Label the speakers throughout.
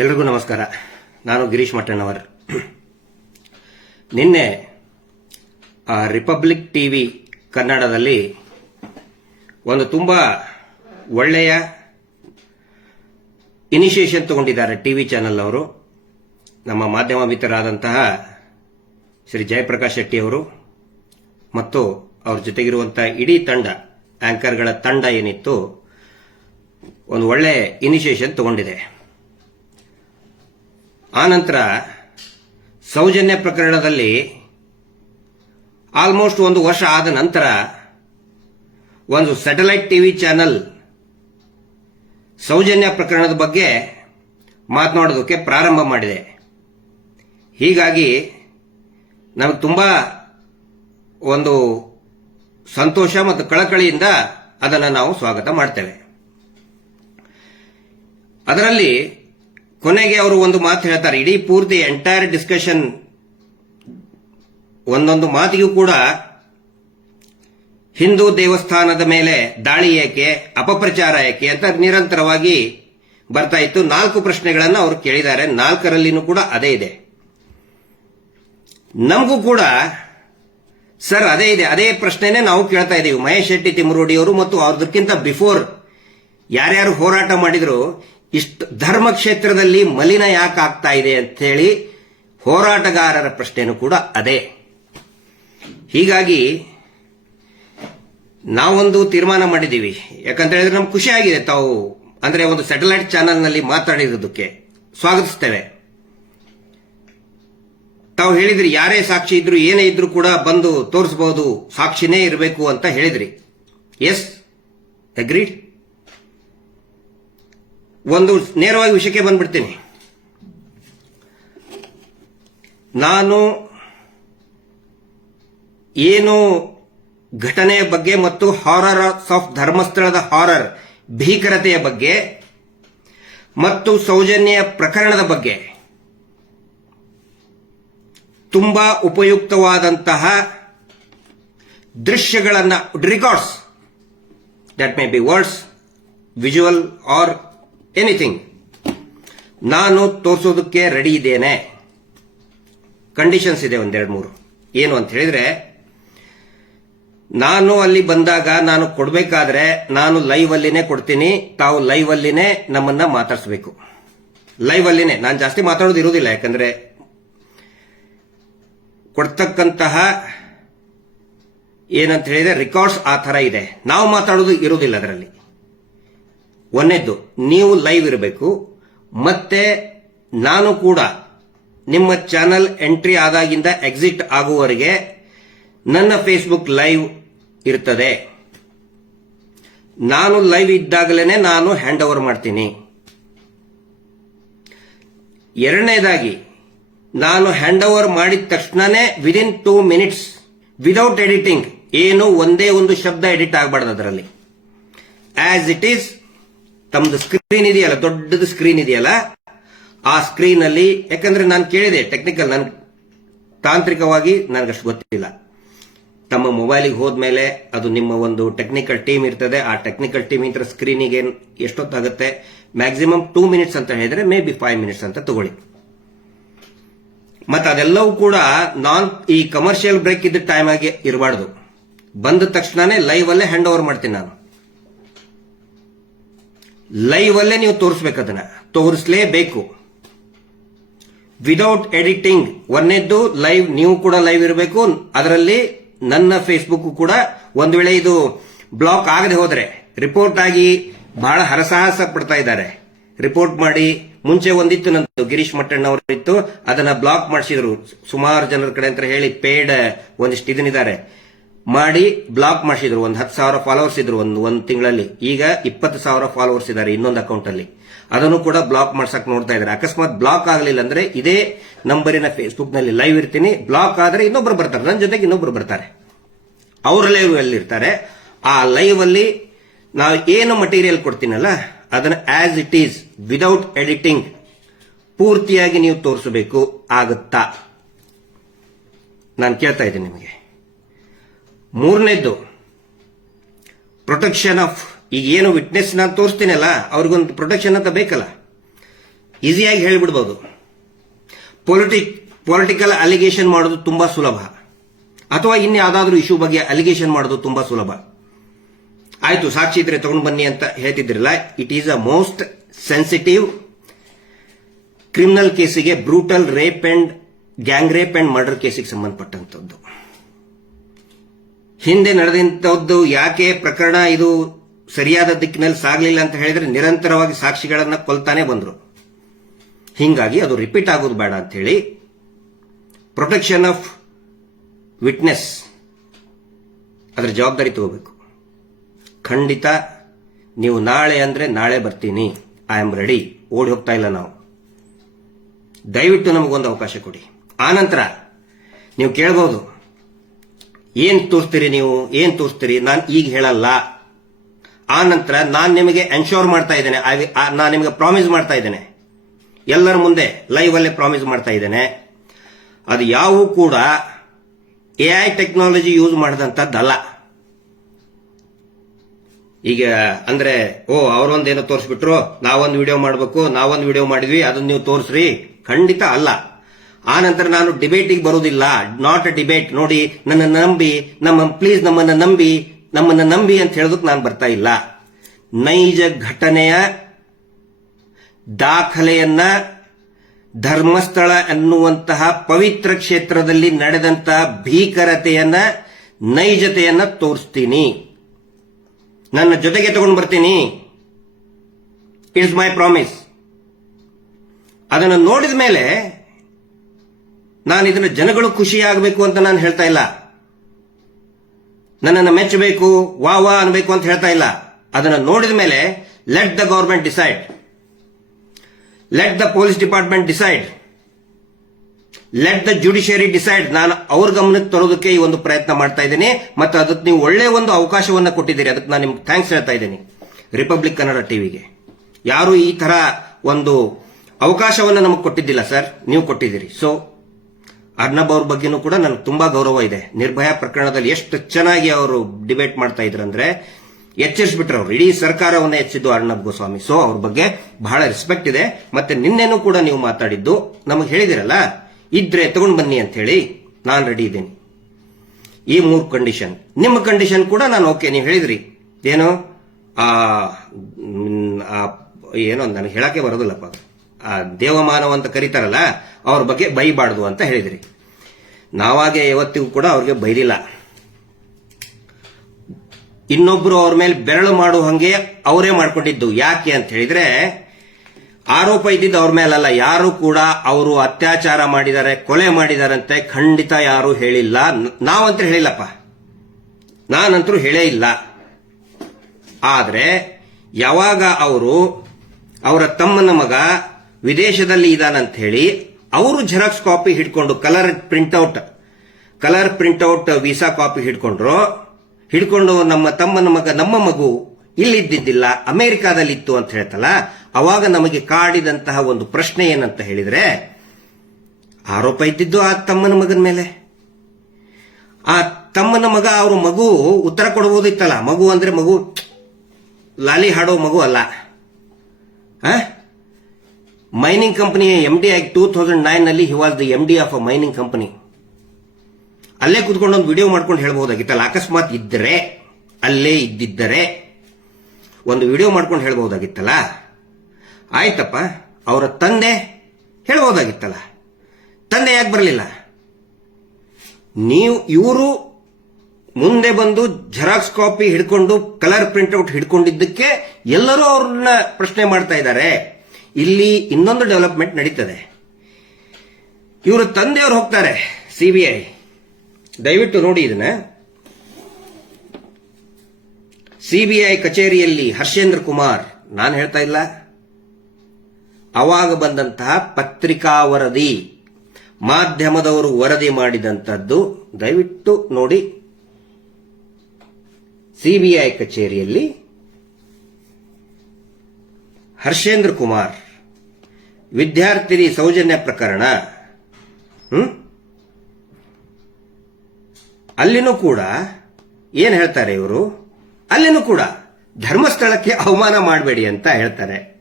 Speaker 1: ಎಲ್ರಿಗೂ ನಮಸ್ಕಾರ. ನಾನು ಗಿರೀಶ್ ಮಠಣ್ಣವರ್ ನಿನ್ನೆ ರಿಪಬ್ಲಿಕ್ ಟಿವಿ ಕನ್ನಡದಲ್ಲಿ ಒಂದು ತುಂಬ ಒಳ್ಳೆಯ ಇನಿಷಿಯೇಷನ್ ತಗೊಂಡಿದ್ದಾರೆ ಟಿವಿ ಚಾನೆಲ್ ಅವರು. ನಮ್ಮ ಮಾಧ್ಯಮ ಮಿತ್ರರಾದಂತಹ ಶ್ರೀ ಜಯಪ್ರಕಾಶ್ ಶೆಟ್ಟಿ ಅವರು ಮತ್ತು ಅವ್ರ ಜೊತೆಗಿರುವಂತಹ ಇಡೀ ತಂಡ ಆಂಕರ್ಗಳ ತಂಡ ಏನಿತ್ತು, ಒಂದು ಒಳ್ಳೆ ಇನಿಷಿಯೇಷನ್ ತಗೊಂಡಿದೆ. ಆನಂತರ ಸೌಜನ್ಯ ಪ್ರಕರಣದಲ್ಲಿ ಆಲ್ಮೋಸ್ಟ್ ಒಂದು ವರ್ಷ ಆದ ನಂತರ ಒಂದು ಸ್ಯಾಟಲೈಟ್ ಟಿವಿ ಚಾನೆಲ್ ಸೌಜನ್ಯ ಪ್ರಕರಣದ ಬಗ್ಗೆ ಮಾತನಾಡೋದಕ್ಕೆ ಪ್ರಾರಂಭ ಮಾಡಿದೆ. ಹೀಗಾಗಿ ನಮಗೆ ತುಂಬ ಒಂದು ಸಂತೋಷ ಮತ್ತು ಕಳಕಳಿಯಿಂದ ಅದನ್ನು ನಾವು ಸ್ವಾಗತ ಮಾಡ್ತೇವೆ. ಅದರಲ್ಲಿ ಕೊನೆಗೆ ಅವರು ಒಂದು ಮಾತು ಹೇಳ್ತಾರೆ. ಇಡೀ ಪೂರ್ತಿ ಎಂಟೈರ್ ಡಿಸ್ಕಷನ್ ಒಂದೊಂದು ಮಾತಿಗೂ ಕೂಡ ಹಿಂದೂ ದೇವಸ್ಥಾನದ ಮೇಲೆ ದಾಳಿ ಏಕೆ, ಅಪಪ್ರಚಾರ ಏಕೆ ಅಂತ ನಿರಂತರವಾಗಿ ಬರ್ತಾ ಇತ್ತು. ನಾಲ್ಕು ಪ್ರಶ್ನೆಗಳನ್ನು ಅವರು ಕೇಳಿದ್ದಾರೆ. ನಾಲ್ಕರಲ್ಲಿನೂ ಕೂಡ ಅದೇ ಇದೆ. ನಮಗೂ ಕೂಡ ಸರ್ ಅದೇ ಇದೆ. ಅದೇ ಪ್ರಶ್ನೆನೇ ನಾವು ಕೇಳ್ತಾ ಇದ್ದೀವಿ. ಮಹೇಶ್ ಶೆಟ್ಟಿ ತಿಮ್ಮರೋಡಿ ಅವರು ಮತ್ತು ಅವ್ರದಕ್ಕಿಂತ ಬಿಫೋರ್ ಯಾರ್ಯಾರು ಹೋರಾಟ ಮಾಡಿದ್ರು ಇಷ್ಟು ಧರ್ಮ ಕ್ಷೇತ್ರದಲ್ಲಿ ಮಲಿನ ಯಾಕೆ ಆಗ್ತಾ ಇದೆ ಅಂತ ಹೇಳಿ ಹೋರಾಟಗಾರರ ಪ್ರಶ್ನೆನೂ ಕೂಡ ಅದೇ. ಹೀಗಾಗಿ ನಾವೊಂದು ತೀರ್ಮಾನ ಮಾಡಿದ್ದೀವಿ. ಯಾಕಂತ ಹೇಳಿದ್ರೆ ನಮ್ಗೆ ಖುಷಿಯಾಗಿದೆ ತಾವು ಅಂದ್ರೆ ಒಂದು ಸ್ಯಾಟಲೈಟ್ ಚಾನೆಲ್ನಲ್ಲಿ ಮಾತಾಡಿರೋದಕ್ಕೆ ಸ್ವಾಗತಿಸ್ತೇವೆ. ತಾವು ಹೇಳಿದ್ರಿ, ಯಾರೇ ಸಾಕ್ಷಿ ಇದ್ರು ಏನೇ ಇದ್ರು ಕೂಡ ಬಂದು ತೋರಿಸಬಹುದು ಸಾಕ್ಷಿನೇ ಇರಬೇಕು ಅಂತ ಹೇಳಿದ್ರಿ. ಎಸ್ ಅಗ್ರೀಡ್ ಒಂದು ನೇರವಾಗಿ ವಿಷಯಕ್ಕೆ ಬಂದ್ಬಿಡ್ತೀನಿ. ನಾನು ಏನು ಘಟನೆಯ ಬಗ್ಗೆ ಮತ್ತು ಹಾರರ್ ಆಫ್ ಧರ್ಮಸ್ಥಳದ ಹಾರರ್ ಭೀಕರತೆಯ ಬಗ್ಗೆ ಮತ್ತು ಸೌಜನ್ಯ ಪ್ರಕರಣದ ಬಗ್ಗೆ ತುಂಬಾ ಉಪಯುಕ್ತವಾದಂತಹ ದೃಶ್ಯಗಳನ್ನು records that may be words visual or anything ನಾನು ತೋರಿಸೋದಕ್ಕೆ ರೆಡಿ ಇದ್ದೇನೆ. ಕಂಡೀಷನ್ಸ್ ಇದೆ ಒಂದೆರಡು ಮೂರು ಏನು ಅಂತ ಹೇಳಿದ್ರೆ, ನಾನು ಅಲ್ಲಿ ಬಂದಾಗ ನಾನು ಕೊಡಬೇಕಾದ್ರೆ ನಾನು ಲೈವ್ ಅಲ್ಲಿನೇ ಕೊಡ್ತೀನಿ. ತಾವು ಲೈವ್ ಅಲ್ಲಿನೇ ನಮ್ಮನ್ನ ಮಾತಾಡಿಸ್ಬೇಕು. ಲೈವ್ ಅಲ್ಲಿನೇ. ನಾನು ಜಾಸ್ತಿ ಮಾತಾಡೋದು ಇರುವುದಿಲ್ಲ, ಯಾಕಂದ್ರೆ ಕೊಡ್ತಕ್ಕಂತಹ ಏನಂತ ಹೇಳಿದ್ರೆ ರೆಕಾರ್ಡ್ಸ್ ಆ ಥರ ಇದೆ. ನಾವು ಮಾತಾಡೋದು ಇರುವುದಿಲ್ಲ ಅದರಲ್ಲಿ. ಒಂದನೇದ್ದು ನೀವು ಲೈವ್ ಇರಬೇಕು, ಮತ್ತೆ ನಾನು ಕೂಡ ನಿಮ್ಮ ಚಾನಲ್ ಎಂಟ್ರಿ ಆದಾಗಿಂದ ಎಕ್ಸಿಟ್ ಆಗುವವರೆಗೆ ನನ್ನ ಫೇಸ್ಬುಕ್ ಲೈವ್ ಇರ್ತದೆ. ನಾನು ಲೈವ್ ಇದ್ದಾಗಲೇ ನಾನು ಹ್ಯಾಂಡ್ ಓವರ್ ಮಾಡ್ತೀನಿ. ಎರಡನೇದಾಗಿ, ನಾನು ಹ್ಯಾಂಡ್ ಓವರ್ ಮಾಡಿದ ತಕ್ಷಣನೇ within two minutes without editing ಏನು ಒಂದೇ ಒಂದು ಶಬ್ದ ಎಡಿಟ್ ಆಗಬಾರ್ದು ಅದರಲ್ಲಿ. ಆಸ್ ಇಟ್ ಈಸ್ ತಮ್ದು ಸ್ಕ್ರೀನ್ ಇದೆಯಲ್ಲ, ದೊಡ್ಡದು ಸ್ಕ್ರೀನ್ ಇದೆಯಲ್ಲ, ಆ ಸ್ಕ್ರೀನ್ ಅಲ್ಲಿ, ಯಾಕಂದ್ರೆ ನಾನು ಕೇಳಿದೆ ಟೆಕ್ನಿಕಲ್ ನನ್, ತಾಂತ್ರಿಕವಾಗಿ ನನಗಷ್ಟು ಗೊತ್ತಿಲ್ಲ. ತಮ್ಮ ಮೊಬೈಲಿಗೆ ಹೋದ್ಮೇಲೆ ಅದು ನಿಮ್ಮ ಒಂದು ಟೆಕ್ನಿಕಲ್ ಟೀಮ್ ಇರ್ತದೆ, ಆ ಟೆಕ್ನಿಕಲ್ ಟೀಮ್ ಇಂತರ ಸ್ಕ್ರೀನಿಗೆ ಎಷ್ಟೊತ್ತಾಗುತ್ತೆ? ಮ್ಯಾಕ್ಸಿಮಮ್ ಟೂ ಮಿನಿಟ್ಸ್ ಅಂತ ಹೇಳಿದ್ರೆ ಮೇ ಬಿ ಫೈವ್ ಮಿನಿಟ್ಸ್ ಅಂತ ತಗೊಳ್ಳಿ. ಮತ್ತೆ ಅದೆಲ್ಲವೂ ಕೂಡ ನಾನ್ ಈ ಕಮರ್ಷಿಯಲ್ ಬ್ರೇಕ್ ಇದ್ದ ಟೈಮ್ ಆಗಿ ಇರಬಾರ್ದು. ಬಂದ ತಕ್ಷಣನೇ ಲೈವ್ ಅಲ್ಲೇ ಹ್ಯಾಂಡ್ ಓವರ್ ಮಾಡ್ತೀನಿ ನಾನು. ಲೈವ್ ಅಲ್ಲೇ ನೀವು ತೋರಿಸ್ಬೇಕು ಅದನ್ನ. ತೋರಿಸಲೇಬೇಕು. ವಿದೌಟ್ ಎಡಿಟಿಂಗ್ ಒಂದೇದ್ದು ಲೈವ್ ನೀವು ಕೂಡ ಲೈವ್ ಇರಬೇಕು. ಅದರಲ್ಲಿ ನನ್ನ ಫೇಸ್ಬುಕ್ ಕೂಡ ಒಂದ್ ವೇಳೆ ಇದು ಬ್ಲಾಕ್ ಆಗದೆ ಹೋದ್ರೆ ರಿಪೋರ್ಟ್ ಆಗಿ ಬಹಳ ಹರಸಾಹಸ ಪಡ್ತಾ ಇದ್ದಾರೆ. ರಿಪೋರ್ಟ್ ಮಾಡಿ ಮುಂಚೆ ಒಂದಿತ್ತು ನಂದು, ಗಿರೀಶ್ ಮಟ್ಟಣ್ಣವರು ಇತ್ತು ಅದನ್ನ ಬ್ಲಾಕ್ ಮಾಡಿಸಿದ್ರು. ಸುಮಾರು ಜನರ ಕಡೆ ಅಂತ ಹೇಳಿ ಪೇಡ್ ಒಂದಿಷ್ಟು ಇದನ್ನಿದ್ದಾರೆ ಮಾಡಿ ಬ್ಲಾಕ್ ಮಾಡಿಸಿದ್ರು, ಒಂದು ಹತ್ತು ಸಾವಿರ ಫಾಲೋವರ್ಸ್ ಇದ್ರು ಒಂದು ಒಂದು ತಿಂಗಳಲ್ಲಿ. ಈಗ ಇಪ್ಪತ್ತು ಸಾವಿರ ಫಾಲೋವರ್ಸ್ ಇದ್ದಾರೆ ಇನ್ನೊಂದು ಅಕೌಂಟ್ ಅಲ್ಲಿ. ಅದನ್ನು ಕೂಡ ಬ್ಲಾಕ್ ಮಾಡ್ಸಕ್ ನೋಡ್ತಾ ಇದ್ದಾರೆ ಅಕಸ್ಮಾತ್ ಬ್ಲಾಕ್ ಆಗಲಿಲ್ಲ ಅಂದ್ರೆ ಇದೇ ನಂಬರಿನ ಫೇಸ್ಬುಕ್ನಲ್ಲಿ ಲೈವ್ ಇರ್ತೀನಿ. ಬ್ಲಾಕ್ ಆದ್ರೆ ಇನ್ನೊಬ್ರು ಬರ್ತಾರೆ. ನನ್ನ ಜೊತೆಗೆ ಇನ್ನೊಬ್ರು ಬರ್ತಾರೆ. ಅವ್ರ ಲೈವ್ ಅಲ್ಲಿ ಇರ್ತಾರೆ. ಆ ಲೈವ್ ಅಲ್ಲಿ ನಾವು ಏನು ಮಟೀರಿಯಲ್ ಕೊಡ್ತೀನಲ್ಲ, ಅದನ್ನ as it is without editing ಪೂರ್ತಿಯಾಗಿ ನೀವು ತೋರಿಸಬೇಕು. ಆಗುತ್ತಾ? ನಾನು ಕೇಳ್ತಾ ಇದ್ದೀನಿ ನಿಮಗೆ. ಮೂರನೇದ್ದು ಪ್ರೊಟೆಕ್ಷನ್ ಆಫ್ ಈಗ ಏನು ವಿಟ್ನೆಸ್ ನಾನು ತೋರಿಸ್ತೀನಲ್ಲ, ಅವ್ರಿಗೊಂದು ಪ್ರೊಟೆಕ್ಷನ್ ಅಂತ ಬೇಕಲ್ಲ. ಈಸಿಯಾಗಿ ಹೇಳಿಬಿಡ್ಬೋದು. ಪೊಲಿಟಿ ಪೊಲಿಟಿಕಲ್ ಅಲಿಗೇಷನ್ ಮಾಡೋದು ತುಂಬಾ ಸುಲಭ. ಅಥವಾ ಇನ್ಯಾವುದಾದ್ರೂ ಇಶ್ಯೂ ಬಗ್ಗೆ ಅಲಿಗೇಷನ್ ಮಾಡೋದು ತುಂಬಾ ಸುಲಭ. ಆಯಿತು, ಸಾಕ್ಷಿ ಇದ್ರೆ ತಗೊಂಡು ಬನ್ನಿ ಅಂತ ಹೇಳ್ತಿದ್ರಲ್ಲ it is a most sensitive criminal ಕೇಸಿಗೆ brutal rape and gang rape and murder ಕೇಸಿಗೆ ಸಂಬಂಧಪಟ್ಟಂತದ್ದು. ಹಿಂದೆ ನಡೆದಂತದ್ದು ಯಾಕೆ ಪ್ರಕರಣ ಇದು ಸರಿಯಾದ ದಿಕ್ಕಿನಲ್ಲಿ ಸಾಗಲಿಲ್ಲ ಅಂತ ಹೇಳಿದ್ರೆ ನಿರಂತರವಾಗಿ ಸಾಕ್ಷಿಗಳನ್ನ ಕೊಲ್ತಾನೆ ಬಂದ್ರು. ಹಿಂಗಾಗಿ ಅದು ರಿಪೀಟ್ ಆಗೋದು ಬೇಡ ಅಂತ ಹೇಳಿ ಪ್ರೊಟೆಕ್ಷನ್ ಆಫ್ ವಿಟ್ನೆಸ್ ಅದರ ಜವಾಬ್ದಾರಿ ತಗೋಬೇಕು. ಖಂಡಿತ ನೀವು ನಾಳೆ ಅಂದ್ರೆ ನಾಳೆ ಬರ್ತೀನಿ. I am ready. ಓಡಿ ಹೋಗ್ತಾ ಇಲ್ಲ ನಾವು. ದಯವಿಟ್ಟು ನಮಗೊಂದು ಅವಕಾಶ ಕೊಡಿ. ಆನಂತರ ನೀವು ಕೇಳಬಹುದು ಏನ್ ತೋರಿಸ್ತೀರಿ ನೀವು? ಏನ್ ತೋರಿಸ್ತೀರಿ? ನಾನು ಈಗ ಹೇಳಲ್ಲ. ಆ ನಂತರ ನಾನು ನಿಮಗೆ ಎನ್ಶೋರ್ ಮಾಡ್ತಾ ಇದ್ದೇನೆ. ನಾನು ನಿಮಗೆ ಪ್ರಾಮಿಸ್ ಮಾಡ್ತಾ ಇದ್ದೇನೆ. ಎಲ್ಲರ ಮುಂದೆ ಲೈವ್ ಅಲ್ಲೇ ಪ್ರಾಮಿಸ್ ಮಾಡ್ತಾ ಇದ್ದೇನೆ. ಅದು ಯಾವೂ ಕೂಡ ಎ ಐ ಟೆಕ್ನಾಲಜಿ ಯೂಸ್ ಮಾಡಿದಂಥದ್ದಲ್ಲ ಈಗ, ಅಂದ್ರೆ, ಓ, ಅವರೊಂದೇನೋ ತೋರಿಸ್ಬಿಟ್ರು, ನಾವೊಂದು ವಿಡಿಯೋ ಮಾಡಬೇಕು, ನಾವೊಂದು ವಿಡಿಯೋ ಮಾಡಿದ್ವಿ ಅದನ್ನ ನೀವು ತೋರಿಸ್ರಿ. ಖಂಡಿತ ಅಲ್ಲ. ಆ ನಂತರ ನಾನು ಡಿಬೇಟಿಗೆ ಬರುವುದಿಲ್ಲ. ನಾಟ್ ಅ ಡಿಬೇಟ್ ನೋಡಿ ನನ್ನ ನಂಬಿ, ನಮ್ಮ ಪ್ಲೀಸ್ ನಮ್ಮನ್ನ ನಂಬಿ ನಮ್ಮನ್ನ ನಂಬಿ ಅಂತ ಹೇಳೋದಕ್ಕೆ ನಾನು ಬರ್ತಾ ಇಲ್ಲ. ನೈಜ ಘಟನೆಯ ದಾಖಲೆಯನ್ನ ಧರ್ಮಸ್ಥಳ ಅನ್ನುವಂತಹ ಪವಿತ್ರ ಕ್ಷೇತ್ರದಲ್ಲಿ ನಡೆದಂತಹ ಭೀಕರತೆಯನ್ನ, ನೈಜತೆಯನ್ನ ತೋರಿಸ್ತೀನಿ. ನನ್ನ ಜೊತೆಗೆ ತಗೊಂಡು ಬರ್ತೀನಿ. ಇಟ್ಸ್ ಮೈ ಪ್ರಾಮಿಸ್ ಅದನ್ನು ನೋಡಿದ ಮೇಲೆ ನಾನು ಇದನ್ನು ಜನಗಳು ಖುಷಿಯಾಗಬೇಕು ಅಂತ ನಾನು ಹೇಳ್ತಾ ಇಲ್ಲ. ನನ್ನನ್ನು ಮೆಚ್ಚಬೇಕು, ವಾ ವಾ ಅನ್ಬೇಕು ಅಂತ ಹೇಳ್ತಾ ಇಲ್ಲ. ಅದನ್ನು ನೋಡಿದ ಮೇಲೆ let the government decide let the police department decide let the judiciary decide ನಾನು ಅವ್ರ ಗಮನಕ್ಕೆ ತರೋದಕ್ಕೆ ಈ ಒಂದು ಪ್ರಯತ್ನ ಮಾಡ್ತಾ ಇದ್ದೀನಿ. ಮತ್ತು ಅದಕ್ಕೆ ನೀವು ಒಳ್ಳೆ ಒಂದು ಅವಕಾಶವನ್ನು ಕೊಟ್ಟಿದ್ದೀರಿ. ಅದಕ್ಕೆ ನಾನು ನಿಮ್ಗೆ ಥ್ಯಾಂಕ್ಸ್ ಹೇಳ್ತಾ ಇದ್ದೀನಿ. ರಿಪಬ್ಲಿಕ್ ಕನ್ನಡ ಟಿವಿಗೆ ಯಾರು ಈ ತರ ಒಂದು ಅವಕಾಶವನ್ನು ನಮಗೆ ಕೊಟ್ಟಿದ್ದಿಲ್ಲ ಸರ್ ನೀವು ಕೊಟ್ಟಿದ್ದೀರಿ. ಸೊ ಅರ್ನಬ್ ಅವ್ರ ಬಗ್ಗೆನೂ ಕೂಡ ನನಗೆ ತುಂಬಾ ಗೌರವ ಇದೆ. ನಿರ್ಭಯ ಪ್ರಕರಣದಲ್ಲಿ ಎಷ್ಟು ಚೆನ್ನಾಗಿ ಅವರು ಡಿಬೇಟ್ ಮಾಡ್ತಾ ಇದ್ರಂದ್ರೆ ಎಚ್ಚರಿಸ್ಬಿಟ್ರು ಅವರು. ಇಡೀ ಸರ್ಕಾರವನ್ನೇ ಹೆಚ್ಚಿದ್ದು ಅರ್ಣಬ್ ಗೋಸ್ವಾಮಿ. ಸೊ ಅವ್ರ ಬಗ್ಗೆ ಬಹಳ ರೆಸ್ಪೆಕ್ಟ್ ಇದೆ. ಮತ್ತೆ ನಿನ್ನೆನೂ ಕೂಡ ನೀವು ಮಾತಾಡಿದ್ದು ನಮಗೆ ಹೇಳಿದಿರಲ್ಲ? ಇದ್ರೆ ತಗೊಂಡ್ ಬನ್ನಿ ಅಂತ ಹೇಳಿ ನಾನು ರೆಡಿ ಇದ್ದೀನಿ. ಈ ಮೂರು ಕಂಡೀಷನ್ ನಿಮ್ಮ ಕಂಡೀಷನ್ ಕೂಡ ನಾನು ಓಕೆ ನೀವು ಹೇಳಿದ್ರಿ. ಏನು? ಏನೋ, ನನಗೆ ಹೇಳಕ್ಕೆ ಬರೋದಿಲ್ಲಪ್ಪ ದೇವಮಾನವ ಅಂತ ಕರೀತಾರಲ್ಲ, ಅವ್ರ ಬಗ್ಗೆ ಬೈಬಾರ್ದು ಅಂತ ಹೇಳಿದ್ರಿ. ನಾವಾಗೆ ಇವತ್ತಿಗೂ ಕೂಡ ಅವ್ರಿಗೆ ಬೈದಿಲ್ಲ ಇನ್ನೊಬ್ರು ಅವ್ರ ಮೇಲೆ ಬೆರಳು ಮಾಡುವ ಹಂಗೆ ಅವರೇ ಮಾಡ್ಕೊಂಡಿದ್ದು. ಯಾಕೆ ಅಂತ ಹೇಳಿದ್ರೆ, ಆರೋಪ ಇದ್ದಿದ್ದು ಅವ್ರ ಮೇಲಲ್ಲ. ಯಾರು ಕೂಡ ಅವರು ಅತ್ಯಾಚಾರ ಮಾಡಿದ್ದಾರೆ, ಕೊಲೆ ಮಾಡಿದಾರಂತೆ ಖಂಡಿತ ಯಾರು ಹೇಳಿಲ್ಲ. ನಾವಂತ ಹೇಳಿಲ್ಲಪ್ಪ. ನಾನಂತರೂ ಹೇಳೇ ಇಲ್ಲ. ಆದ್ರೆ, ಯಾವಾಗ ಅವರು ಅವರ ತಮ್ಮನ ಮಗ ವಿದೇಶದಲ್ಲಿ ಇದಾನಂತ ಹೇಳಿ ಅವರು ಜೆರಾಕ್ಸ್ ಕಾಪಿ ಹಿಡ್ಕೊಂಡು colour printout colour printout visa copy ಹಿಡ್ಕೊಂಡ್ರು. ಹಿಡ್ಕೊಂಡು ನಮ್ಮ ತಮ್ಮನ ಮಗ, ನಮ್ಮ ಮಗು ಇಲ್ಲಿದ್ದಿದ್ದಿಲ್ಲ ಅಮೆರಿಕಾದಲ್ಲಿ ಇತ್ತು ಅಂತ ಹೇಳ್ತಲ್ಲ, ಅವಾಗ ನಮಗೆ ಕಾಡಿದಂತಹ ಒಂದು ಪ್ರಶ್ನೆ ಏನಂತ ಹೇಳಿದ್ರೆ, ಆರೋಪ ಇದ್ದಿದ್ದು ಆ ತಮ್ಮನ ಮಗನ ಮೇಲೆ. ಆ ತಮ್ಮನ ಮಗ, ಅವ್ರ ಮಗು ಉತ್ತರ ಕೊಡಬಹುದಿತ್ತಲ್ಲ, ಮಗು ಅಂದ್ರೆ ಮಗು ಲಾಲಿ ಹಾಡೋ ಮಗು ಅಲ್ಲ. ಮೈನಿಂಗ್ ಕಂಪನಿಯ ಎಂ ಡಿ ಆಗಿ two thousand ನೈನ್ನಲ್ಲಿ he was the M D of a mining company ಅಲ್ಲೇ ಕುತ್ಕೊಂಡು ಒಂದು ವಿಡಿಯೋ ಮಾಡ್ಕೊಂಡು ಹೇಳ್ಬಹುದಾಗಿತ್ತಲ್ಲ ಅಕಸ್ಮಾತ್ ಇದ್ದರೆ ಅಲ್ಲೇ ಇದ್ದಿದ್ದರೆ ಒಂದು ವಿಡಿಯೋ ಮಾಡ್ಕೊಂಡು ಹೇಳ್ಬಹುದಾಗಿತ್ತಲ್ಲ ಆಯ್ತಪ್ಪ, ಅವರ ತಂದೆ ಹೇಳ್ಬೋದಾಗಿತ್ತಲ್ಲ? ತಂದೆ ಯಾಕೆ ಬರಲಿಲ್ಲ? ನೀವು, ಇವರು ಮುಂದೆ ಬಂದು ಜೆರಾಕ್ಸ್ ಕಾಪಿ ಹಿಡ್ಕೊಂಡು ಕಲರ್ ಪ್ರಿಂಟ್ಔಟ್ ಹಿಡ್ಕೊಂಡಿದ್ದಕ್ಕೆ ಎಲ್ಲರೂ ಅವ್ರನ್ನ ಪ್ರಶ್ನೆ ಮಾಡ್ತಾ ಇದ್ದಾರೆ. ಇಲ್ಲಿ ಇನ್ನೊಂದು ಡೆವಲಪ್ಮೆಂಟ್ ನಡೀತದೆ. ಇವರ ತಂದೆಯವರು ಹೋಗ್ತಾರೆ ಸಿಬಿಐ ದಯವಿಟ್ಟು ನೋಡಿ ಇದನ್ನ. ಸಿಬಿಐ ಕಚೇರಿಯಲ್ಲಿ ಹರ್ಷೇಂದ್ರ ಕುಮಾರ್, ನಾನು ಹೇಳ್ತಾ ಇಲ್ಲ. ಅವಾಗ ಬಂದಂತಹ ಪತ್ರಿಕಾ ವರದಿ, ಮಾಧ್ಯಮದವರು ವರದಿ ಮಾಡಿದಂಥದ್ದು, ದಯವಿಟ್ಟು ನೋಡಿ. ಸಿಬಿಐ ಕಚೇರಿಯಲ್ಲಿ ಹರ್ಷೇಂದ್ರ ಕುಮಾರ್. ವಿದ್ಯಾರ್ಥಿನಿ ಸೌಜನ್ಯ ಪ್ರಕರಣ. ಅಲ್ಲಿನೂ ಕೂಡ ಏನ್ ಹೇಳ್ತಾರೆ ಇವರು? ಅಲ್ಲಿನೂ ಕೂಡ ಧರ್ಮಸ್ಥಳಕ್ಕೆ ಅವಮಾನ ಮಾಡಬೇಡಿ ಅಂತ ಹೇಳ್ತಾರೆ.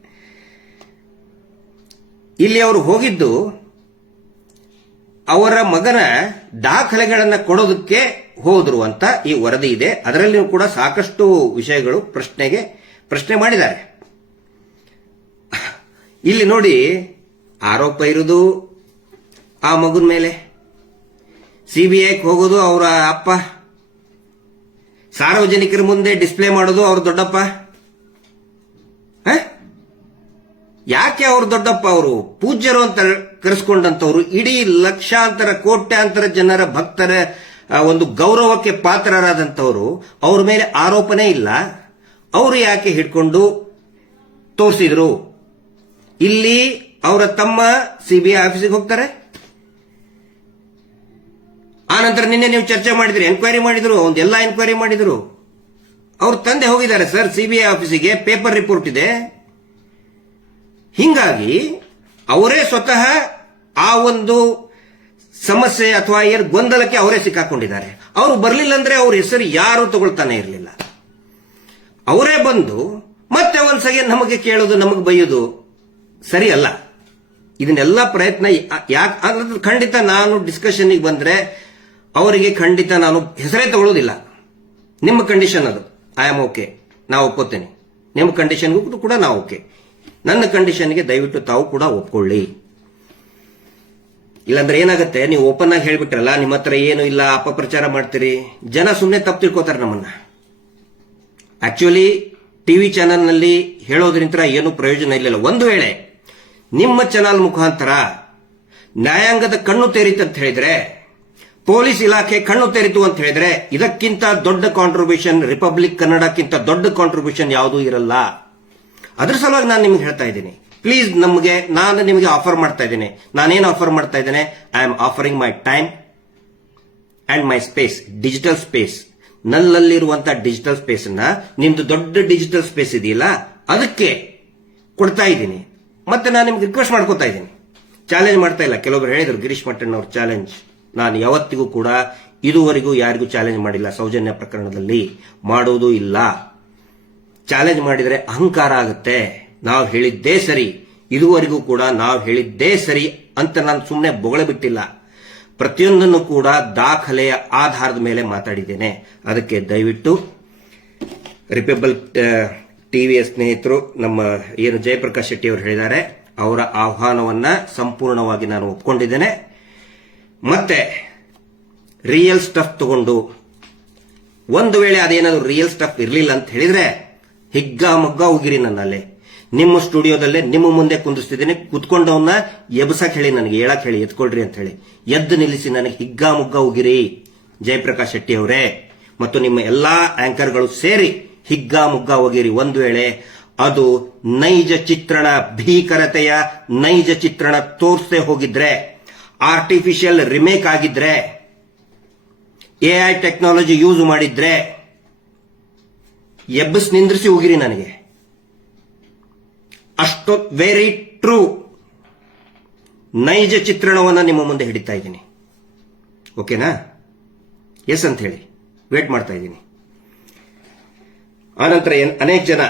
Speaker 1: ಇಲ್ಲಿ ಅವರು ಹೋಗಿದ್ದು ಅವರ ಮಗನ ದಾಖಲೆಗಳನ್ನು ಕೊಡೋದಕ್ಕೆ ಹೋದ್ರು ಅಂತ ಈ ವರದಿ ಇದೆ. ಅದರಲ್ಲಿಯೂ ಕೂಡ ಸಾಕಷ್ಟು ವಿಷಯಗಳು ಪ್ರಶ್ನೆಗೆ ಪ್ರಶ್ನೆ ಮಾಡಿದ್ದಾರೆ. ಇಲ್ಲಿ ನೋಡಿ, ಆರೋಪ ಇರುವುದು ಆ ಮಗುನ ಮೇಲೆ. ಸಿಬಿಐಗೆ ಹೋಗೋದು ಅವರ ಅಪ್ಪ. ಸಾರ್ವಜನಿಕರ ಮುಂದೆ ಡಿಸ್ಪ್ಲೇ ಮಾಡೋದು ಅವ್ರ ದೊಡ್ಡಪ್ಪ? ಯಾಕೆ ಅವ್ರ ದೊಡ್ಡಪ್ಪ ಅವರು? ಪೂಜ್ಯರು ಅಂತ ಕರೆಸ್ಕೊಂಡಂತವ್ರು, ಇಡೀ ಲಕ್ಷಾಂತರ, ಕೋಟ್ಯಾಂತರ ಜನರ ಭಕ್ತರ ಒಂದು ಗೌರವಕ್ಕೆ ಪಾತ್ರರಾದಂತವರು, ಅವ್ರ ಮೇಲೆ ಆರೋಪನೇ ಇಲ್ಲ. ಅವರು ಯಾಕೆ ಹಿಡ್ಕೊಂಡು ತೋರಿಸಿದ್ರು? ಇಲ್ಲಿ ಅವರ ತಮ್ಮ ಸಿಬಿಐ ಆಫೀಸಿಗೆ ಹೋಗ್ತಾರೆ. ಆ ನಂತರ ನಿನ್ನೆ ನೀವು ಚರ್ಚೆ ಮಾಡಿದ್ರಿ ಎನ್ಕ್ವೈರಿ ಮಾಡಿದ್ರು ಒಂದೆಲ್ಲ ಎನ್ಕ್ವೈರಿ ಮಾಡಿದ್ರು. ಅವ್ರ ತಂದೆ ಹೋಗಿದ್ದಾರೆ ಸರ್ ಸಿಬಿಐ ಆಫೀಸಿಗೆ ಪೇಪರ್ ರಿಪೋರ್ಟ್ ಇದೆ. ಹಿಂಗಾಗಿ, ಅವರೇ ಸ್ವತಃ ಆ ಒಂದು ಸಮಸ್ಯೆ ಅಥವಾ ಏನು ಗೊಂದಲಕ್ಕೆ ಅವರೇ ಸಿಕ್ಕಾಕೊಂಡಿದ್ದಾರೆ. ಅವರು ಬರಲಿಲ್ಲ ಅಂದ್ರೆ ಅವ್ರ ಹೆಸರು ಯಾರು ತಗೊಳ್ತಾನೆ ಇರಲಿಲ್ಲ. ಅವರೇ ಬಂದು, ಮತ್ತೆ ಒಂದ್ಸಗೆ ನಮಗೆ ಕೇಳೋದು, ನಮಗೆ ಬೈಯೋದು ಸರಿ ಅಲ್ಲ ಇದನ್ನೆಲ್ಲ ಪ್ರಯತ್ನ ಯಾಕೆ ಖಂಡಿತ ನಾನು ಡಿಸ್ಕಷನ್ಗೆ ಬಂದ್ರೆ ಅವರಿಗೆ ಖಂಡಿತ ನಾನು ಹೆಸರೇ ತಗೊಳ್ಳೋದಿಲ್ಲ ನಿಮ್ಮ ಕಂಡೀಷನ್ ಅದು. ಐ ಆಮ್ ಓಕೆ ನಾವು ಒಪ್ಕೋತೇನೆ ನಿಮ್ಮ ಕಂಡೀಷನ್ಗೂ ಕೂಡ ನಾವು ಓಕೆ ನನ್ನ ಕಂಡೀಷನ್ಗೆ ದಯವಿಟ್ಟು ತಾವು ಕೂಡ ಒಪ್ಕೊಳ್ಳಿ. ಇಲ್ಲಾಂದ್ರೆ ಏನಾಗುತ್ತೆ? ನೀವು ಓಪನ್ ಆಗಿ ಹೇಳ್ಬಿಟ್ರಲ್ಲ, ನಿಮ್ಮ ಹತ್ರ ಏನು ಇಲ್ಲ, ಅಪಪ್ರಚಾರ ಮಾಡ್ತೀರಿ. ಜನ ಸುಮ್ಮನೆ ತಪ್ಪು ತಿಳ್ಕೊತಾರೆ ನಮ್ಮನ್ನ. ಆಕ್ಚುಲಿ ಟಿವಿ ಚಾನೆಲ್ನಲ್ಲಿ ಹೇಳೋದ್ರಿಂದ ಏನು ಪ್ರಯೋಜನ ಇಲ್ಲ ಒಂದು ವೇಳೆ ನಿಮ್ಮ ಚಾನಲ್ ಮುಖಾಂತರ ನ್ಯಾಯಾಂಗದ ಕಣ್ಣು ತೆರೀತು ಅಂತ ಹೇಳಿದ್ರೆ, ಪೊಲೀಸ್ ಇಲಾಖೆ ಕಣ್ಣು ತೆರೀತು ಅಂತ ಹೇಳಿದ್ರೆ, ಇದಕ್ಕಿಂತ ದೊಡ್ಡ ಕಾಂಟ್ರಿಬ್ಯೂಷನ್ ರಿಪಬ್ಲಿಕ್ ಕನ್ನಡಕ್ಕಿಂತ ದೊಡ್ಡ ಕಾಂಟ್ರಿಬ್ಯೂಷನ್ ಯಾವುದೂ ಇರಲ್ಲ. ಅದ್ರ ಸಲುವಾಗಿ ನಾನು ನಿಮ್ಗೆ ಹೇಳ್ತಾ ಇದ್ದೀನಿ. ಪ್ಲೀಸ್ ನಮಗೆ, ನಾನು ನಿಮಗೆ ಆಫರ್ ಮಾಡ್ತಾ ಇದ್ದೀನಿ. ನಾನೇನು ಆಫರ್ ಮಾಡ್ತಾ ಇದ್ದೇನೆ? I am offering my time and my space digital space ನನ್ನಲ್ಲಿರುವಂತಹ digital space ಅನ್ನ, ನಿಮ್ದು ದೊಡ್ಡ ಡಿಜಿಟಲ್ ಸ್ಪೇಸ್ ಇದೆಯಲ್ಲ, ಅದಕ್ಕೆ ಕೊಡ್ತಾ ಇದ್ದೀನಿ. ಮತ್ತೆ ನಾನು ನಿಮ್ಗೆ ರಿಕ್ವೆಸ್ಟ್ ಮಾಡ್ಕೊತಾ ಇದ್ದೀನಿ. ಚಾಲೆಂಜ್ ಮಾಡ್ತಾ ಇಲ್ಲ. ಕೆಲವೊಬ್ರು ಹೇಳಿದ್ರು, ಗಿರೀಶ್ ಮಟ್ಟಣ್ಣ ಅವ್ರ ಚಾಲೆಂಜ್ ನಾನು ಯಾವತ್ತಿಗೂ ಕೂಡ ಇದುವರೆಗೂ ಯಾರಿಗೂ ಚಾಲೆಂಜ್ ಮಾಡಿಲ್ಲ. ಸೌಜನ್ಯ ಪ್ರಕರಣದಲ್ಲಿ ಮಾಡೋದು ಇಲ್ಲ. ಚಾಲೆಂಜ್ ಮಾಡಿದರೆ ಅಹಂಕಾರ ಆಗುತ್ತೆ. ನಾವು ಹೇಳಿದ್ದೇ ಸರಿ. ಇದುವರೆಗೂ ಕೂಡ ನಾವು ಹೇಳಿದ್ದೇ ಸರಿ ಅಂತ ನಾನು ಸುಮ್ಮನೆ ಬೊಗಳ ಬಿಟ್ಟಿಲ್ಲ. ಪ್ರತಿಯೊಂದನ್ನು ಕೂಡ ದಾಖಲೆಯ ಆಧಾರದ ಮೇಲೆ ಮಾತಾಡಿದ್ದೇನೆ. ಅದಕ್ಕೆ ದಯವಿಟ್ಟು ರಿಪಬ್ಲಿಕ್ ಟಿವಿಯ ಸ್ನೇಹಿತರು ನಮ್ಮ ಏನು ಜಯಪ್ರಕಾಶ್ ಶೆಟ್ಟಿ ಅವರು ಹೇಳಿದ್ದಾರೆ, ಅವರ ಆಹ್ವಾನವನ್ನ ಸಂಪೂರ್ಣವಾಗಿ ನಾನು ಒಪ್ಕೊಂಡಿದ್ದೇನೆ. ಮತ್ತೆ ರಿಯಲ್ ಸ್ಟಫ್ ತಗೊಂಡು, ಒಂದು ವೇಳೆ ಅದೇನಾದ್ರೂ ರಿಯಲ್ ಸ್ಟಫ್ ಇರಲಿಲ್ಲ ಅಂತ ಹೇಳಿದ್ರೆ, ಹಿಗ್ಗ ಮುಗ್ಗ ಉಗಿರಿ ನನ್ನಲ್ಲಿ. ನಿಮ್ಮ ಸ್ಟುಡಿಯೋದಲ್ಲೇ ನಿಮ್ಮ ಮುಂದೆ ಕುಂದಿಸ್ತಿದ್ದೀನಿ, ಕುತ್ಕೊಂಡವನ್ನ ಎಬ್ಸಕ್ ಹೇಳಿ, ನನಗೆ ಹೇಳಕ್ ಹೇಳಿ, ಎತ್ಕೊಳ್ರಿ ಅಂತ ಹೇಳಿ. ಎದ್ದು ನಿಲ್ಲಿಸಿ ನನಗೆ ಹಿಗ್ಗ ಮುಗ್ಗ ಉಗಿರಿ, ಜಯಪ್ರಕಾಶ್ ಶೆಟ್ಟಿ ಅವರೇ. ಮತ್ತು ನಿಮ್ಮ ಎಲ್ಲಾ ಆಂಕರ್ಗಳು ಸೇರಿ ಹಿಗ್ಗ ಮುಗ್ಗಾ ಒಗಿರಿ ಒಂದು ವೇಳೆ ಅದು ನೈಜ ಚಿತ್ರಣ ಭೀಕರತೆಯ ನೈಜ ಚಿತ್ರಣ ತೋರಿಸದೆ ಹೋಗಿದ್ರೆ ಆರ್ಟಿಫಿಷಿಯಲ್ ರಿಮೇಕ್ ಆಗಿದ್ರೆ ಎಐ ಟೆಕ್ನಾಲಜಿ ಯೂಸ್ ಮಾಡಿದ್ರೆ, ಎಬ್ಬಸ್ ನಿಂದ್ರಿಸಿ ಹೋಗಿರಿ ನನಗೆ. ಅಷ್ಟು ವೆರಿ ಟ್ರೂ ನೈಜ ಚಿತ್ರಣವನ್ನು ನಿಮ್ಮ ಮುಂದೆ ಹಿಡಿತಾ ಇದ್ದೀನಿ. ಓಕೆನಾ ಎಸ್ ಅಂತ ಹೇಳಿ ವೇಟ್ ಮಾಡ್ತಾ ಇದ್ದೀನಿ. ಆನಂತರ ಅನೇಕ ಜನ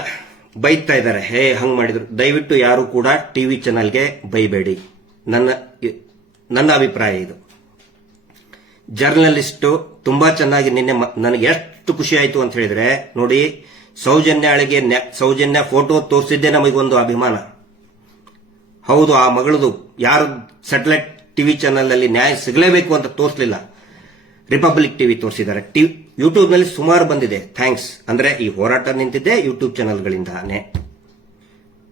Speaker 1: ಬೈತಾ ಇದ್ದಾರೆ. ಹೇ, ಹಂಗ್ ಮಾಡಿದ್ರು. ದಯವಿಟ್ಟು ಯಾರು ಕೂಡ ಟಿವಿ ಚಾನಲ್ಗೆ ಬೈಬೇಡಿ. ನನ್ನ ನನ್ನ ಅಭಿಪ್ರಾಯ ಇದು. ಜರ್ನಲಿಸ್ಟು ತುಂಬಾ ಚೆನ್ನಾಗಿ ನಿನ್ನೆ ನನಗೆ ಎಷ್ಟು ಖುಷಿ ಆಯ್ತು ಅಂತ ಹೇಳಿದ್ರೆ, ನೋಡಿ ಸೌಜನ್ಯಾಳಿಗೆ ಅಳಿಗೆ ಸೌಜನ್ಯ ಫೋಟೋ ತೋರಿಸಿದ್ದೇ ನಮಗೊಂದು ಅಭಿಮಾನ. ಹೌದು, ಆ ಮಗಳದು ಯಾರು ಸ್ಯಾಟಲೈಟ್ ಟಿವಿ ಚಾನೆಲ್ ಅಲ್ಲಿ ನ್ಯಾಯ ಸಿಗಲೇಬೇಕು ಅಂತ ತೋರಿಸಲಿಲ್ಲ. ರಿಪಬ್ಲಿಕ್ ಟಿವಿ ತೋರಿಸಿದ್ದಾರೆ. ಟಿವಿ ಯೂಟ್ಯೂಬ್ನಲ್ಲಿ ಸುಮಾರು ಬಂದಿದೆ. ಥ್ಯಾಂಕ್ಸ್ ಅಂದ್ರೆ ಈ ಹೋರಾಟ ನಿಂತಿದ್ದೆ ಯೂಟ್ಯೂಬ್ ಚಾನೆಲ್ಗಳಿಂದಾನೆ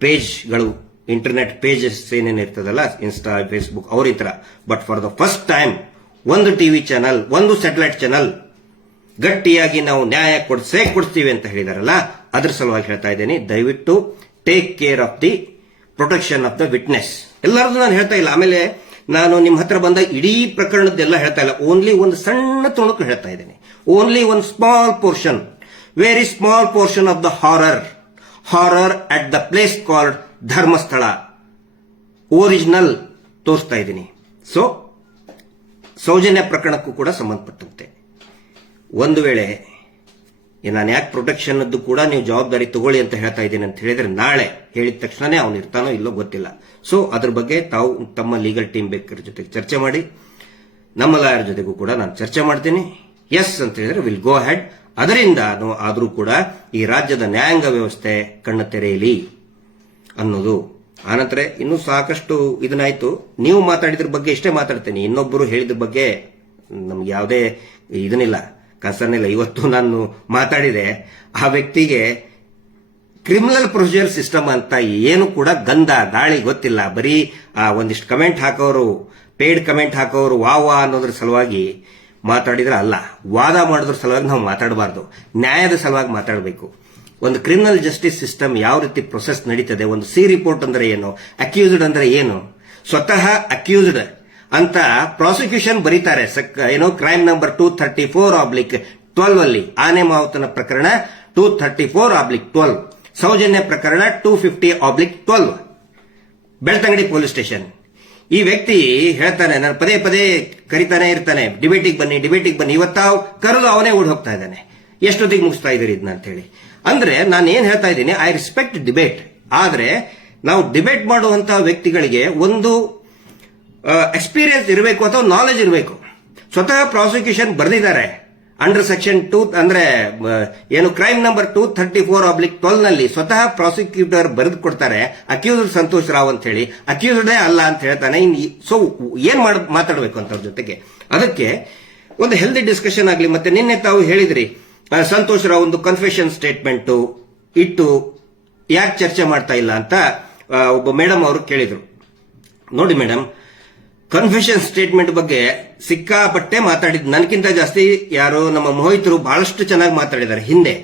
Speaker 1: ಪೇಜ್ಗಳು ಇಂಟರ್ನೆಟ್ ಪೇಜಸ್ ಏನೇನು ಇರ್ತದಲ್ಲ ಇನ್ಸ್ಟಾ ಫೇಸ್ಬುಕ್ ಅವ್ರ ಈ but for the first time ಒಂದು ಟಿವಿ ಚಾನಲ್ ಒಂದು ಸ್ಯಾಟಲೈಟ್ ಚಾನಲ್ ಗಟ್ಟಿಯಾಗಿ ನಾವು ನ್ಯಾಯ ಕೊಡ್ಸೇ ಕೊಡ್ತೀವಿ ಅಂತ ಹೇಳಿದಾರಲ್ಲ, ಅದ್ರ ಸಲುವಾಗಿ ಹೇಳ್ತಾ ಇದ್ದೀನಿ. ದಯವಿಟ್ಟು take care of the protection of the witness ಎಲ್ಲರದ್ದು ನಾನು ಹೇಳ್ತಾ ಇಲ್ಲ. ಆಮೇಲೆ ನಾನು ನಿಮ್ಮ ಹತ್ರ ಬಂದ ಇಡೀ ಪ್ರಕರಣದ್ದೆಲ್ಲ ಹೇಳ್ತಾ ಇಲ್ಲ. ಓನ್ಲಿ ಒಂದು ಸಣ್ಣ ತುಣುಕು ಹೇಳ್ತಾ ಇದ್ದೇನೆ. ಓನ್ಲಿ ಒಂದು small portion very small portion of the horror horror at the place called Dharmasthala original ತೋರಿಸ್ತಾ ಇದ್ದೀನಿ. ಸೊ ಸೌಜನ್ಯ ಪ್ರಕರಣಕ್ಕೂ ಕೂಡ ಸಂಬಂಧಪಟ್ಟಂತೆ. ಒಂದು ವೇಳೆ ನಾನು ಯಾಕೆ ಪ್ರೊಟೆಕ್ಷನ್ ಕೂಡ ನೀವು ಜವಾಬ್ದಾರಿ ತಗೊಳ್ಳಿ ಅಂತ ಹೇಳ್ತಾ ಇದ್ದೀನಿ ಅಂತ ಹೇಳಿದ್ರೆ ನಾಳೆ ಹೇಳಿದ ತಕ್ಷಣನೇ ಅವನು ಇರ್ತಾನೋ ಇಲ್ಲೋ ಗೊತ್ತಿಲ್ಲ. ಸೊ ಅದ್ರ ಬಗ್ಗೆ ತಾವು ತಮ್ಮ ಲೀಗಲ್ ಟೀಮ್ ಬೇಕರ ಜೊತೆಗೆ ಚರ್ಚೆ ಮಾಡಿ, ನಮ್ಮ ಲಾಯರ್ ಜೊತೆಗೂ ಕೂಡ ನಾನು ಚರ್ಚೆ ಮಾಡ್ತೀನಿ. ಎಸ್ ಅಂತ ಹೇಳಿದ್ರೆ ವಿಲ್ ಗೋ ಹ್ಯಾಡ್ ಅದರಿಂದ ಆದರೂ ಕೂಡ ಈ ರಾಜ್ಯದ ನ್ಯಾಯಾಂಗ ವ್ಯವಸ್ಥೆ ಕಣ್ಣು ತೆರೆಯಲಿ ಅನ್ನೋದು. ಆನಂತರ ಇನ್ನೂ ಸಾಕಷ್ಟು ಇದನ್ನಾಯ್ತು. ನೀವು ಮಾತಾಡಿದ್ರ ಬಗ್ಗೆ ಇಷ್ಟೇ ಮಾತಾಡ್ತೇನೆ. ಇನ್ನೊಬ್ಬರು ಹೇಳಿದ ಬಗ್ಗೆ ನಮ್ಗೆ ಯಾವುದೇ ಇದನ್ನಿಲ್ಲ. ಕನ್ಸರ್ನ್ ಇಲ್ಲ ಇವತ್ತು ನಾನು ಮಾತಾಡಿದೆ, ಆ ವ್ಯಕ್ತಿಗೆ ಕ್ರಿಮಿನಲ್ ಪ್ರೊಸೀಜರ್ ಸಿಸ್ಟಮ್ ಅಂತ ಏನು ಕೂಡ ಗಂಧ, ದಾಳಿ ಗೊತ್ತಿಲ್ಲ. ಬರೀ, ಆ, ಒಂದಿಷ್ಟು ಕಮೆಂಟ್ ಹಾಕೋರು ಪೇಡ್ ಕಮೆಂಟ್ ಹಾಕೋರು ವಾ ವಾ ಅನ್ನೋದ್ರ ಸಲುವಾಗಿ ಮಾತಾಡಿದ್ರೆ ಅಲ್ಲ. ವಾದ ಮಾಡೋದ್ರ ಸಲುವಾಗಿ ನಾವು ಮಾತಾಡಬಾರ್ದು. ನ್ಯಾಯದ ಸಲುವಾಗಿ ಮಾತಾಡಬೇಕು. ಒಂದು ಕ್ರಿಮಿನಲ್ ಜಸ್ಟಿಸ್ ಸಿಸ್ಟಮ್ ಯಾವ ರೀತಿ ಪ್ರೊಸೆಸ್ ನಡೀತದೆ, ಒಂದು ಸಿ ರಿಪೋರ್ಟ್ ಅಂದ್ರೆ ಏನು ಅಕ್ಯೂಸ್ಡ್ ಅಂದ್ರೆ ಏನು, ಸ್ವತಃ ಅಕ್ಯೂಸ್ಡ್ ಅಂತ ಪ್ರಾಸಿಕ್ಯೂಷನ್ ಬರೀತಾರೆ. ಏನೋ, crime number two thirty four oblique twelve ಅಲ್ಲಿ. ಆನೆ ಮಾವುತನ ಪ್ರಕರಣ two thirty four oblique twelve Sowjanya ಪ್ರಕರಣ two fifty oblique twelve Belthangady police station. ಈ ವ್ಯಕ್ತಿ ಹೇಳ್ತಾನೆ, ನಾನು ಪದೇ ಪದೇ ಕರಿತಾನೆ ಇರ್ತಾನೆ. ಡಿಬೇಟಿಗೆ ಬನ್ನಿ ಡಿಬೇಟಿಗೆ ಬನ್ನಿ. ಇವತ್ತಾವ್ ಕರೆದು ಅವನೇ ಓಡ್ ಹೋಗ್ತಾ ಇದ್ದಾನೆ. ಎಷ್ಟೊತ್ತಿಗೆ ಮುಗಿಸ್ತಾ ಇದ್ದೀರಿ ಇದನ್ನ ಅಂತ ಹೇಳಿ ಅಂದ್ರೆ ನಾನು ಏನ್ ಹೇಳ್ತಾ ಇದ್ದೀನಿ ಐ ರೆಸ್ಪೆಕ್ಟ್ ಡಿಬೇಟ್ ಆದ್ರೆ ನಾವು ಡಿಬೇಟ್ ಮಾಡುವಂತಹ ವ್ಯಕ್ತಿಗಳಿಗೆ ಒಂದು ಎಕ್ಸ್ಪೀರಿಯನ್ಸ್ ಇರಬೇಕು ಅಥವಾ ನಾಲೆಜ್ ಇರಬೇಕು. ಸ್ವತಃ ಪ್ರಾಸಿಕ್ಯೂಷನ್ ಬರೆದಿದ್ದಾರೆ. ಅಂಡರ್ ಸೆಕ್ಷನ್ ಟೂ ಅಂದ್ರೆ ಏನು crime number two thirty four oblique ಟ್ವೆಲ್ನಲ್ಲಿ ಸ್ವತಃ ಪ್ರಾಸಿಕ್ಯೂಟರ್ ಬರೆದು ಕೊಡ್ತಾರೆ. ಅಕ್ಯೂಸ್ಡ್ ಸಂತೋಷ್ ರಾವ್ ಅಂತ ಹೇಳಿ. ಅಕ್ಯೂಸ್ಡೇ ಅಲ್ಲ ಅಂತ ಹೇಳ್ತಾನೆ. ಸೊ ಏನ್ ಮಾಡ, ಮಾತಾಡಬೇಕು ಅಂತ ಜೊತೆಗೆ? ಅದಕ್ಕೆ ಒಂದು ಹೆಲ್ದಿ ಡಿಸ್ಕಷನ್ ಆಗಲಿ. ಮತ್ತೆ ನಿನ್ನೆ ತಾವು ಹೇಳಿದ್ರಿ ಸಂತೋಷ್ ರಾವ್ ಒಂದು ಕನ್ಫೆಷನ್ ಸ್ಟೇಟ್ಮೆಂಟ್ ಇಟ್ಟು ಯಾಕೆ ಚರ್ಚೆ ಮಾಡ್ತಾ ಇಲ್ಲ ಅಂತ ಒಬ್ಬ ಮೇಡಮ್ ಅವರು ಕೇಳಿದ್ರು. ನೋಡಿ ಮೇಡಮ್ ಕನ್ಫೆಷನ್ ಸ್ಟೇಟ್ಮೆಂಟ್ ಬಗ್ಗೆ ಸಿಕ್ಕಾಪಟ್ಟೆ ಮಾತಾಡಿದ್ ನನಗಿಂತ ಜಾಸ್ತಿ ಯಾರು ನಮ್ಮ ಮೋಹಿತರು ಬಹಳಷ್ಟು ಚೆನ್ನಾಗಿ ಮಾತಾಡಿದ್ದಾರೆ ಹಿಂದೆ.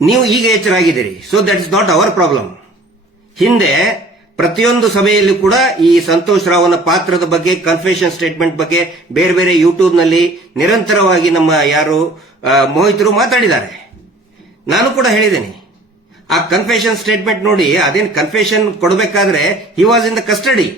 Speaker 1: ನೀವು ಈಗ ಎಚ್ಚರಾಗಿದ್ದೀರಿ. So that is not our problem ಹಿಂದೆ ಪ್ರತಿಯೊಂದು ಸಭೆಯಲ್ಲಿ ಕೂಡ ಈ ಸಂತೋಷ್ ರಾವ್ನ ಪಾತ್ರದ ಬಗ್ಗೆ ಕನ್ಫೆಷನ್ ಸ್ಟೇಟ್ಮೆಂಟ್ ಬಗ್ಗೆ ಬೇರೆ ಬೇರೆ ಯೂಟ್ಯೂಬ್ನಲ್ಲಿ ನಿರಂತರವಾಗಿ ನಮ್ಮ ಯಾರು ಮೋಹಿತರು ಮಾತಾಡಿದ್ದಾರೆ. ನಾನು ಕೂಡ ಹೇಳಿದ್ದೇನೆ. ಆ ಕನ್ಫೆಷನ್ ಸ್ಟೇಟ್ಮೆಂಟ್ ನೋಡಿ, ಅದೇನು ಕನ್ಫೆಷನ್ ಕೊಡಬೇಕಾದ್ರೆ he was in the custody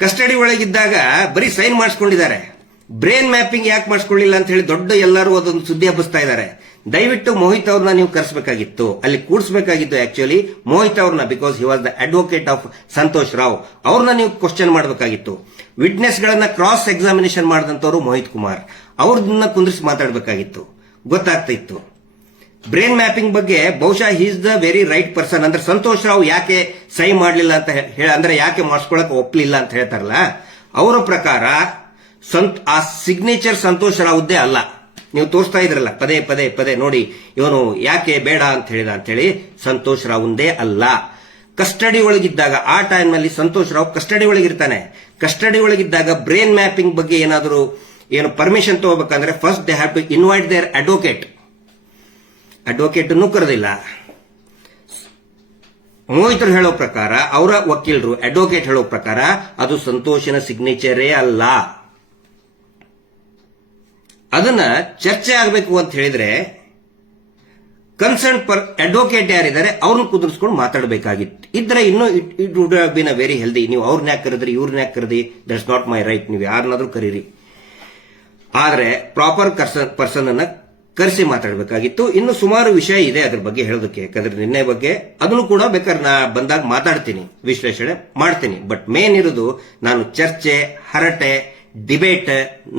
Speaker 1: custody ಒಳಗಿದ್ದಾಗ ಬರೀ ಸೈನ್ ಮಾಡಿಸ್ಕೊಂಡಿದ್ದಾರೆ. ಬ್ರೈನ್ ಮ್ಯಾಪಿಂಗ್ ಯಾಕೆ ಮಾಡಿಸ್ಕೊಳ್ಳಿಲ್ಲ ಅಂತ ಹೇಳಿ ದೊಡ್ಡ ಎಲ್ಲರೂ ಅದೊಂದು ಸುದ್ದಿ ಹಬ್ಬಿಸ್ತಾ ಇದ್ದಾರೆ. ದಯವಿಟ್ಟು ಮೋಹಿತ್ ಅವ್ರನ್ನ ನೀವು ಕರೆಸಬೇಕಾಗಿತ್ತು. ಅಲ್ಲಿ ಕೂಡಿಸಬೇಕಾಗಿತ್ತು ಆಕ್ಚುಲಿ ಮೋಹಿತ್ ಅವ್ರನ್ನ because he was the advocate of Santosh Rao. ಅವ್ರನ್ನ ನೀವು ಕ್ವಶನ್ ಮಾಡಬೇಕಾಗಿತ್ತು. ವಿಟ್ನೆಸ್ ಗಳನ್ನ ಕ್ರಾಸ್ ಎಕ್ಸಾಮಿನೇಷನ್ ಮಾಡಿದಂತವರು ಮೋಹಿತ್ ಕುಮಾರ್. ಅವ್ರನ್ನ ಕುಂದ್ರಿಸಿ ಮಾತಾಡಬೇಕಾಗಿತ್ತು. ಗೊತ್ತಾಗ್ತಾ ಇತ್ತು. ಬ್ರೈನ್ ಮ್ಯಾಪಿಂಗ್ ಬಗ್ಗೆ ಬಹುಶಃ is the very right person ಅಂದ್ರೆ ಸಂತೋಷ್ ರಾವ್ ಯಾಕೆ ಸಹಿ ಮಾಡಲಿಲ್ಲ ಅಂತ ಹೇಳ ಅಂದ್ರೆ ಯಾಕೆ ಮಾಡಿಸ್ಕೊಳಕ್ ಒಪ್ಲಿಲ್ಲ ಅಂತ ಹೇಳ್ತಾರಲ್ಲ, ಅವರ ಪ್ರಕಾರ ಸಂತ್, ಆ ಸಿಗ್ನೇಚರ್ ಸಂತೋಷ್ ರಾವ್ದೇ ಅಲ್ಲ. ನೀವು ತೋರಿಸ್ತಾ ಇದ್ರಲ್ಲ, ಪದೇ ಪದೇ ಪದೇ ನೋಡಿ, ಇವನು ಯಾಕೆ ಬೇಡ ಅಂತ ಹೇಳಿದ ಅಂತ ಹೇಳಿ, ಸಂತೋಷ್ ರಾವ್ದೇ ಅಲ್ಲ. ಕಸ್ಟಡಿ ಒಳಗಿದ್ದಾಗ, ಆ ಟೈಮ್ನಲ್ಲಿ ಸಂತೋಷ್ ರಾವ್ ಕಸ್ಟಡಿ ಒಳಗಿರ್ತಾನೆ. ಕಸ್ಟಡಿ ಒಳಗಿದ್ದಾಗ ಬ್ರೈನ್ ಮ್ಯಾಪಿಂಗ್ ಬಗ್ಗೆ ಏನಾದರೂ ಏನು permission ತಗೋಬೇಕಂದ್ರೆ first they have to invite their advocate advocate ಕರೆದಿಲ್ಲ. ಮೋಹಿತರು ಹೇಳೋ ಪ್ರಕಾರ, ಅವರ ವಕೀಲರು ಅಡ್ವೊಕೇಟ್ ಹೇಳೋ ಪ್ರಕಾರ, ಅದು ಸಂತೋಷನ ಸಿಗ್ನೇಚರೇ ಅಲ್ಲ. ಅದನ್ನ ಚರ್ಚೆ ಆಗಬೇಕು ಅಂತ ಹೇಳಿದ್ರೆ ಕನ್ಸರ್ನ್ ಪರ್ ಅಡ್ವೊಕೇಟ್ ಯಾರಿದ್ದಾರೆ, ಅವ್ರನ್ನ ಕುದುರಿಸ್ಕೊಂಡು ಮಾತಾಡಬೇಕಾಗಿತ್ತು. ಇದ್ರೆ ಇನ್ನೂ it it would been a very healthy ನೀವು ಅವ್ರನ್ನ ಯಾಕೆ ಕರೆದ್ರಿ ಇವ್ರನ್ನ ಯಾಕೆ ಕರೆದಿ ದಟ್ಸ್ ನಾಟ್ ಮೈ ರೈಟ್ ನೀವು ಯಾರನ್ನಾದ್ರೂ ಕರೀರಿ. ಆದರೆ ಪ್ರಾಪರ್ ಪರ್ಸನ್ ಅನ್ನ ಕರೆಸಿ ಮಾತಾಡಬೇಕಾಗಿತ್ತು. ಇನ್ನು ಸುಮಾರು ವಿಷಯ ಇದೆ ಅದ್ರ ಬಗ್ಗೆ ಹೇಳೋದಕ್ಕೆ. ಯಾಕಂದ್ರೆ ನಿನ್ನೆ ಬಗ್ಗೆ ಅದನ್ನು ಕೂಡ ಬೇಕಾದ್ರೆ ನಾ ಬಂದಾಗ ಮಾತಾಡ್ತೀನಿ, ವಿಶ್ಲೇಷಣೆ ಮಾಡ್ತೀನಿ. ಬಟ್ ಮೇನ್ ಇರೋದು ನಾನು ಚರ್ಚೆ, ಹರಟೆ ಡಿಬೇಟ್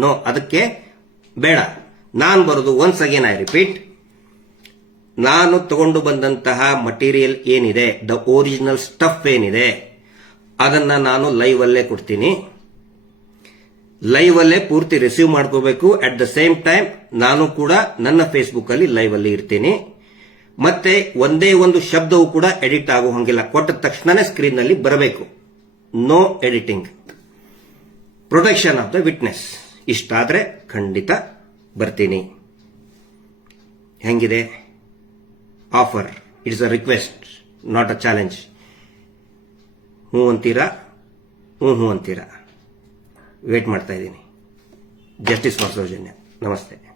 Speaker 1: ನೋ ಅದಕ್ಕೆ ಬೇಡ. ನಾನು ಬರೋದು ಒನ್ಸ್ ಅಗೇನ್ ಐ ರಿಪೀಟ್ ನಾನು ತಗೊಂಡು ಬಂದಂತಹ ಮಟೀರಿಯಲ್ ಏನಿದೆ? ದ ಒರಿಜಿನಲ್ ಸ್ಟಫ್ ಏನಿದೆ? ಅದನ್ನ ನಾನು ಲೈವ್ ಅಲ್ಲೇ ಕೊಡ್ತೀನಿ. ಲೈವ್ ಅಲ್ಲೇ ಪೂರ್ತಿ ರಿಸೀವ್ ಮಾಡ್ಕೋಬೇಕು. ಅಟ್ ದ ಸೇಮ್ ಟೈಮ್ ನಾನು ಕೂಡ ನನ್ನ ಫೇಸ್ಬುಕ್ ಅಲ್ಲಿ ಲೈವ್ ಅಲ್ಲಿ ಇರ್ತೀನಿ. ಮತ್ತೆ ಒಂದೇ ಒಂದು ಶಬ್ದವು ಕೂಡ ಎಡಿಟ್ ಆಗೋ ಹಂಗಿಲ್ಲ. ಕೊಟ್ಟ ತಕ್ಷಣನೇ ಸ್ಕ್ರೀನ್ನಲ್ಲಿ ಬರಬೇಕು. No editing protection of the witness ಇಷ್ಟಾದ್ರೆ ಖಂಡಿತ ಬರ್ತೀನಿ. ಹೆಂಗಿದೆ? Offer it's a request not a challenge ಹ್ಞೂ ಅಂತೀರಾ? ಹ್ಞೂ ಹ್ಞೂ ಅಂತೀರಾ? ವೇಟ್ ಮಾಡ್ತಾ ಇದ್ದೀನಿ. ಜಸ್ಟಿಸ್ ಫಾರ್ ನಮಸ್ತೆ.